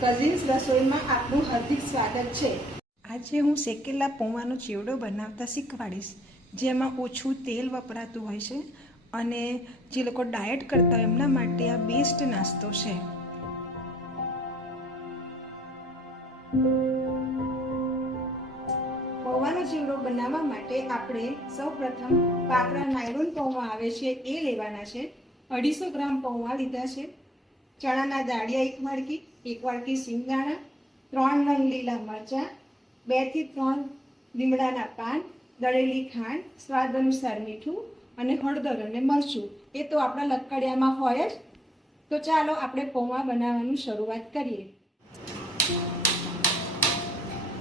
Cousins રસોઈમાં આપનું હાર્દિક સ્વાગત છે। આજે હું શેકેલા પૌવાનો ચેવડો બનાવતા શીખવાડીશ, જેમાં ઓછું તેલ વપરાતું હોય છે અને જે લોકો ડાયટ કરતા હોય એમના માટે આ બેસ્ટ નાસ્તો છે। પૌવાનો ચેવડો બનાવવા માટે આપણે સૌપ્રથમ પાતળા નાયલોન પૌવા આવે છે એ લેવાના છે। 250 ગ્રામ પૌવા લીધા છે। ચણાના દાળિયા 1 વાડકી, 1 વાડકી સિંગદાણા, 3 નંગ લીલા મરચાં, 2 થી 3 લીમડાના પાન, દળેલી ખાંડ, સ્વાદ અનુસાર મીઠું અને હળદર અને મરચું એ તો આપણા લક્કડિયામાં હોય જ। તો ચાલો આપણે પૌવા બનાવવાનું શરૂઆત કરીએ।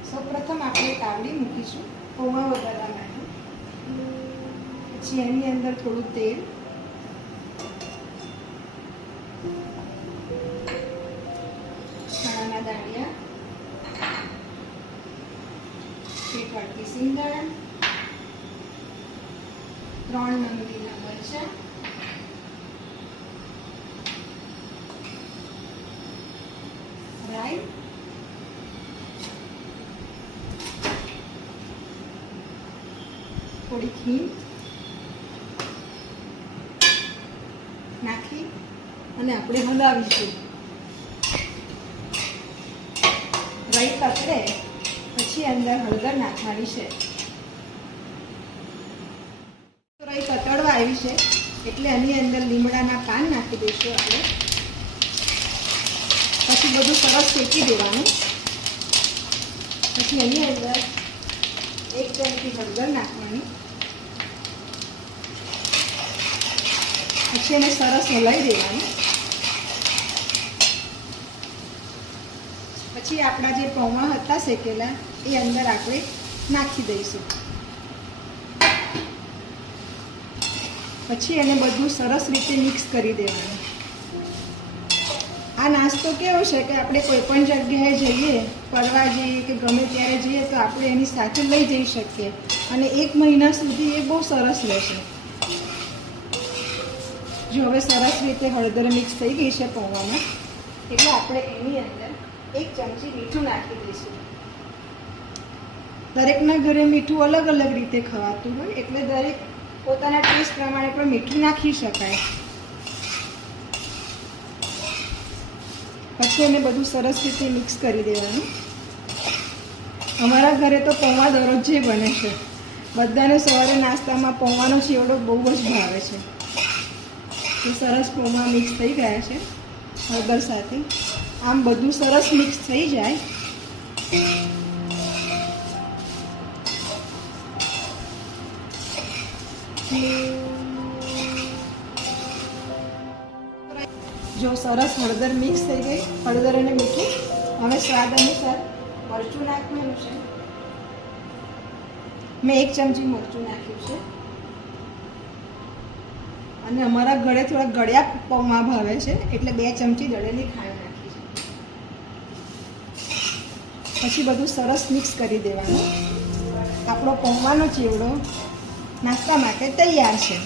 સૌપ્રથમ આપણે તાવડી મૂકીશું પૌવા વઘારવા માટે। પછી એની અંદર થોડું તેલ, ચણાના દાળિયા, 1 વાટકી સિંગદાણા, 3 નંગ લીલા મરચાં, રાઈ, થોડી હિંગ નાખી અને આપણે હલાવીશું। રાઈ તતરે પછી અંદર હળદર નાખવાની છે। રાઈ તતડવા આવી છે એટલે એની અંદર લીમડાના પાન નાખી દઈશું આપણે। પછી બધું સરસ શેકી દેવાનું। પછી એની અંદર 1 ચમચી હળદર નાખવાની। પછી એને સરસ હલાવી દેવાનું। પછી આપણા જે પૌવા હતા શેકેલા એ અંદર આપણે નાખી દઈશું। પછી એને બધું સરસ રીતે મિક્સ કરી દેવાનું। આ નાસ્તો કેવો છે કે આપણે કોઈ પણ જગ્યાએ જઈએ, ફરવા જઈએ કે ગમે ત્યારે જઈએ તો આપણે એની સાથે લઈ જઈ શકીએ અને 1 મહિના સુધી એ બહુ સરસ રહેશે। જો હવે સરસ રીતે હળદર મિક્સ થઈ ગઈ છે પૌવામાં, એટલે આપણે એની અંદર 1 ચમચી મીઠું નાખી દઈશું। દરેકના ઘરે મીઠું અલગ અલગ રીતે ખવાતું હોય એટલે દરેક પોતાના ટેસ્ટ પ્રમાણે પણ મીઠું નાખી શકાય। પછી એને બધું સરસ રીતે મિક્સ કરી દેવાનું। અમારા ઘરે તો પૌવા દરરોજે બને છે। બધાને સવારે નાસ્તામાં પૌવાનો ચેવડો બહુ જ ભાવે છે। તો સરસ પૌવા મિક્સ થઈ ગયા છે હળદર સાથે। આમ બધું સરસ મિક્સ થઈ જાય જો સરસ હળદર મિક્સ થઈ ગઈ, હળદર અને મીઠું, હવે સ્વાદ અનુસાર મરચું નાખવાનું છે। મેં 1 ચમચી મરચું નાખ્યું છે અને અમારા ઘરે થોડા ગળ્યા પૌવા ભાવે છે એટલે 2 ચમચી દળેલી ખાંડ નાખી છે। પછી બધું સરસ મિક્સ કરી દેવાનું। આપણો પૌવાનો ચેવડો નાસ્તા માટે તૈયાર છે।